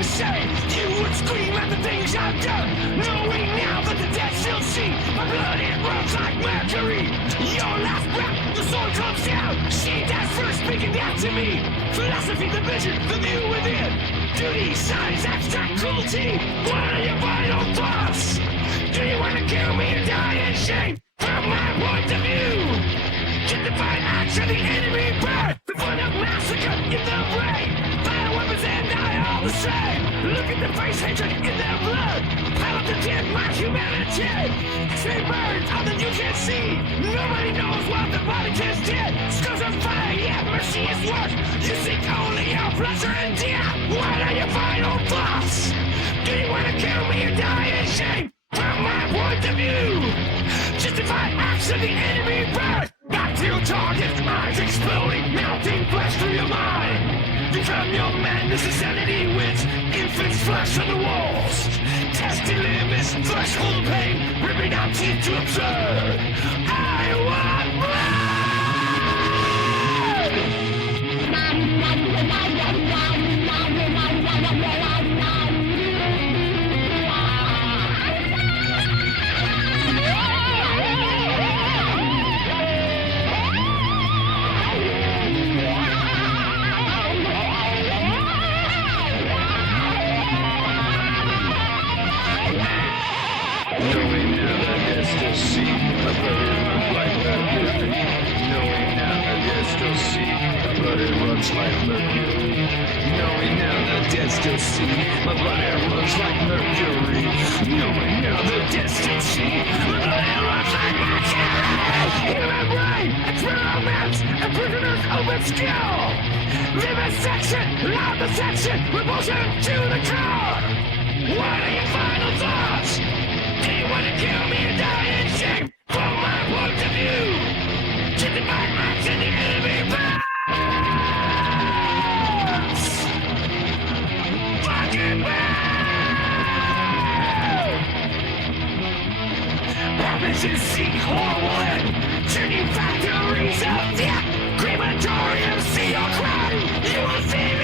insane. You would scream at the things I've done, knowing now that the dead still see my blood, it runs like mercury. Your last breath, the sword comes down. She dies first, speaking down to me. Philosophy, the vision, the view within. Duty, science, abstract cruelty. What are your vital thoughts? Do you want to kill me and die in shame? From my point of view, get the fight acts of the enemy burn. The fun of massacre in the brain. Bio weapons and I all the same. Look at the face hatred in their blood. Pile up the dead, my humanity. X-ray burns, all that you can't see. Nobody knows what the body can't did. Scars of fire, yeah, mercy is worse. You seek only your pleasure and death. What are your final thoughts? Do you want to kill me or die in shame? From my point of view, justify acts of the enemy burn. Back to your target, eyes exploding, melting flesh through your mind. Become your madness, insanity wins. Infants flesh on the walls. Testy limits, flesh full of pain, ripping out teeth to observe. I want knowing now that there's still sea, a brother runs like mercury. Knowing now that there's still sea, a brother runs like mercury. Knowing now that there's still sea, my blood runs like mercury. Knowing now that there's still sea, my blood runs like mercury. Human brain, experiments, and prisoners open skill. Vivisection, loud dissection, repulsion to the core. What are your final thoughts? Do you want to kill me and die in shame? From my point of view, justify acts in the enemy burns. Fucking burn! Weapons in seek horrible end. Turning factories of death. Crematorium, see your crime. You will see